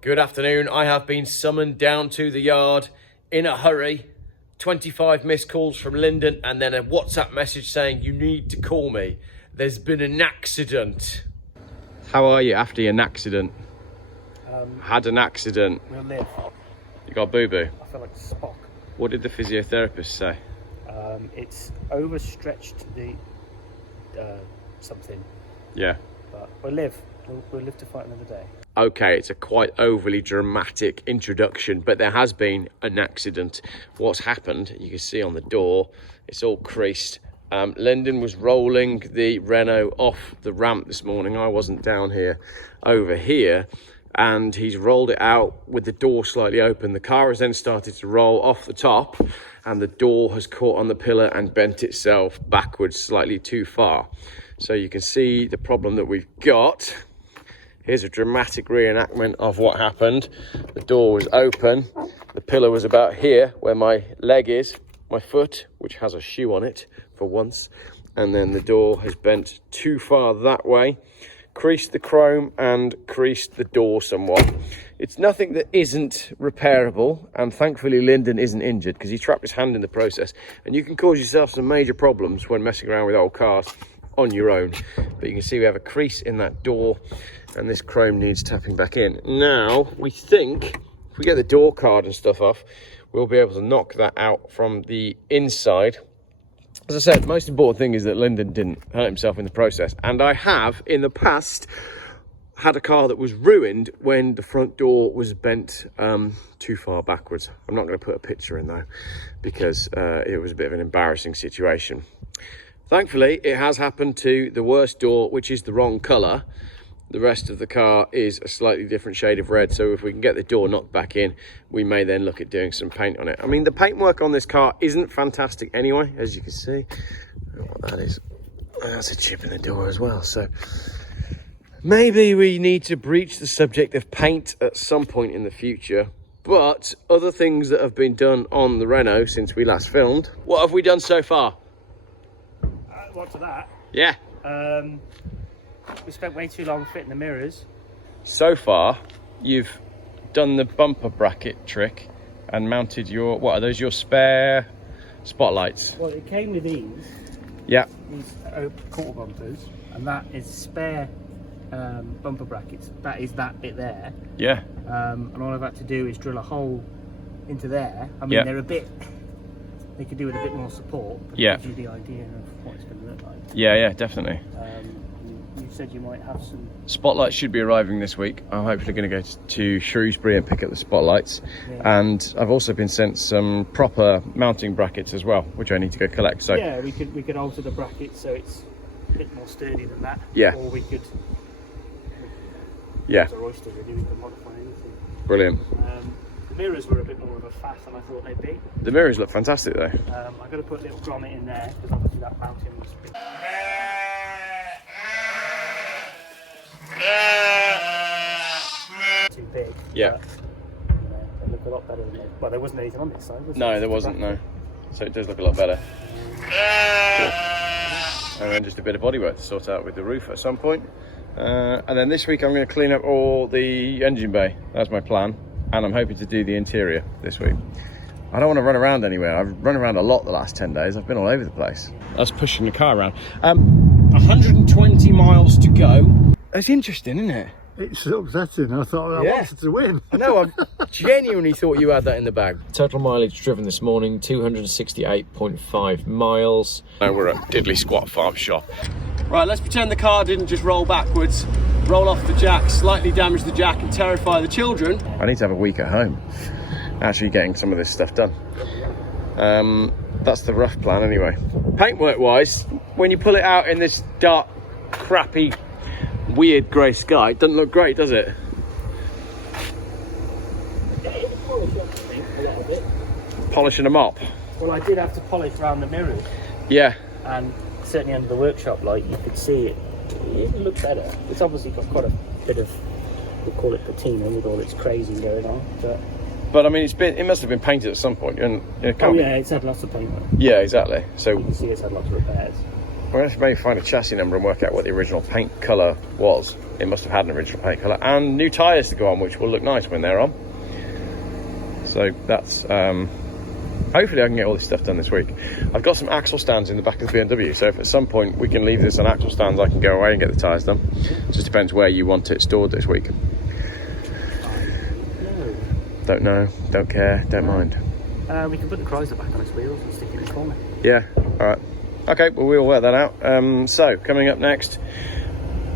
Good afternoon. I have been summoned down to the yard in a hurry. 25 missed calls from Lyndon and then a WhatsApp message saying you need to call me. There's been an accident. How are you after an accident? Had an accident. We'll live. You got boo-boo? I feel like Spock. What did the physiotherapist say? It's overstretched the something. Yeah. But we'll live. We'll live to fight another day. Okay, it's a quite overly dramatic introduction, but there has been an accident. What's happened, you can see on the door, it's all creased. Lyndon was rolling the Renault off the ramp this morning. I wasn't down here, over here, and he's rolled it out with the door slightly open. The car has then started to roll off the top, and the door has caught on the pillar and bent itself backwards slightly too far. So you can see the problem that we've got. Here's a dramatic reenactment of what happened. The door was open. The pillar was about here where my leg is, my foot, which has a shoe on it for once. And then the door has bent too far that way, creased the chrome and creased the door somewhat. It's nothing that isn't repairable. And thankfully Lyndon isn't injured because he trapped his hand in the process. And you can cause yourself some major problems when messing around with old cars on your own. But you can see we have a crease in that door and this chrome needs tapping back in. Now, we think if we get the door card and stuff off, we'll be able to knock that out from the inside. As I said, the most important thing is that Lyndon didn't hurt himself in the process. And I have, in the past, had a car that was ruined when the front door was bent too far backwards. I'm not going to put a picture in though, because it was a bit of an embarrassing situation. Thankfully, it has happened to the worst door, which is the wrong colour. The rest of the car is a slightly different shade of red, so if we can get the door knocked back in, we may then look at doing some paint on it. I mean, the paintwork on this car isn't fantastic anyway, as you can see. I don't know what that is. That's a chip in the door as well, so maybe we need to breach the subject of paint at some point in the future. But other things that have been done on the Renault since we last filmed, what have we done so far? What to that? Yeah. We spent way too long fitting the mirrors. So far, you've done the bumper bracket trick and mounted your, what are those, your spare spotlights? Well, it came with these. Yeah. These quarter bumpers, and that is spare bumper brackets. That is that bit there. Yeah. And all I've had to do is drill a hole into there. I mean, Yeah. they're a bit. They could do with a bit more support. But Yeah. it gives you the idea of what it's going to look like. Yeah, definitely. You said you might have some. Spotlights should be arriving this week. I'm hopefully going to go to Shrewsbury and pick up the spotlights. Yeah. And I've also been sent some proper mounting brackets as well, which I need to go collect. So Yeah, we could alter the bracket so it's a bit more sturdy than that. Yeah. Or we could. Yeah. It's our oyster, really. We can modify anything. Brilliant. The mirrors were a bit more of a faff than I thought they'd be. The mirrors look fantastic though. I've got to put a little grommet in there because obviously that mounting was big. Too big. Yeah. But, they look a lot better than this. Well, there wasn't anything on this side, was there? No, there wasn't, no. So it does look a lot better. Cool. And then just a bit of bodywork to sort out with the roof at some point. And then this week I'm going to clean up all the engine bay. That's my plan. And I'm hoping to do the interior this week. I don't want to run around anywhere. I've run around a lot the last 10 days. I've been all over the place. I was pushing the car around. 120 miles to go. That's interesting, isn't it? It's upsetting. I thought I wanted to win. No, I genuinely thought you had that in the bag. Total mileage driven this morning, 268.5 miles. Now we're at Diddley Squat Farm Shop. Right, let's pretend the car didn't just roll backwards, roll off the jack, slightly damage the jack and terrify the children. I need to have a week at home, actually getting some of this stuff done. That's the rough plan anyway. Paintwork wise, when you pull it out in this dark, crappy, weird grey sky, it doesn't look great, does it? Polishing a mop. Well, I did have to polish around the mirrors. Yeah. And certainly under the workshop light, you could see it. It looked better. It's obviously got quite a bit of, we'll call it patina with all its crazy going on. But I mean, it must have been painted at some point, and it can't oh yeah, it's had lots of paintwork. Yeah, exactly. So you can see it's had lots of repairs. we're going to maybe find a chassis number and work out what the original paint colour was. it must have had an original paint colour, and new tyres to go on, which will look nice when they're on. So that's hopefully I can get all this stuff done this week. I've got some axle stands in the back of the BMW, so if at some point we can leave this on axle stands, I can go away and get the tyres done. It just depends where you want it stored this week. Don't know, don't care, don't mind. We can put the Chrysler back on its wheels and stick it in the corner. Yeah, alright. Okay, well we'll work that out. So, coming up next,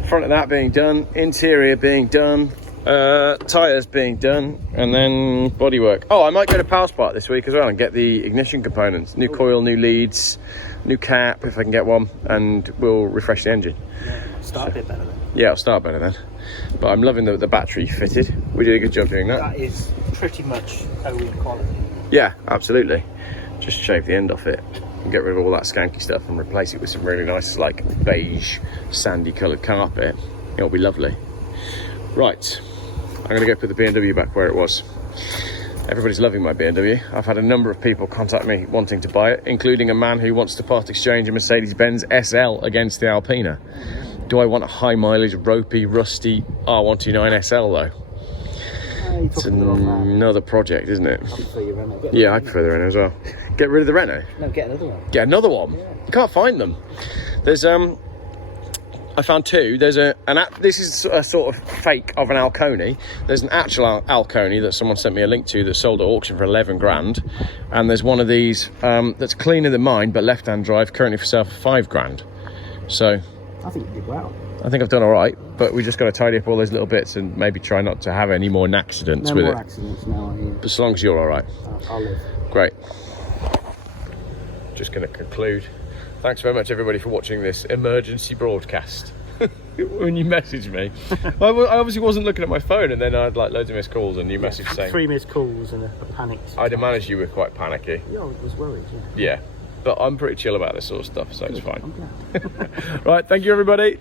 front of that being done, interior being done, tyres being done, and then bodywork. Oh, I might go to Power Spark this week as well and get the ignition components. New coil, new leads, new cap if I can get one, and we'll refresh the engine. Yeah, start a bit better then. Yeah, I'll start better then. But I'm loving the battery fitted. We did a good job doing that. That is pretty much OE quality. Yeah, absolutely. Just shave the end off it and get rid of all that skanky stuff and replace it with some really nice, like, beige, sandy coloured carpet. It'll be lovely. Right, I'm going to go put the BMW back where it was. Everybody's loving my BMW. I've had a number of people contact me wanting to buy it, including a man who wants to part exchange a Mercedes-Benz SL against the Alpina. Do I want a high mileage, ropey, rusty R129 SL though? It's another project, isn't it? I prefer your Renault. Yeah, I prefer the Renault as well. Get rid of the Renault? No, get another one. Get another one? Yeah. You can't find them. There's I found two. There's this is a sort of fake of an Alconi. There's an actual Alconi that someone sent me a link to that sold at auction for 11 grand. And there's one of these that's cleaner than mine, but left-hand drive, currently for sale for 5 grand. So I think you did well. I think I've done all right, but we just got to tidy up all those little bits and maybe try not to have any more accidents with it. No more accidents now, yeah. But as long as you're all right. I'll live. Great. Just going to conclude. Thanks very much, everybody, for watching this emergency broadcast. When you messaged me, I obviously wasn't looking at my phone, and then I had like loads of missed calls, and you messaged saying 3 missed calls and a panic. I'd managed you were quite panicky. Yeah, I was worried. Yeah. Yeah, but I'm pretty chill about this sort of stuff, so it's fine. I'm glad. Right, thank you, everybody.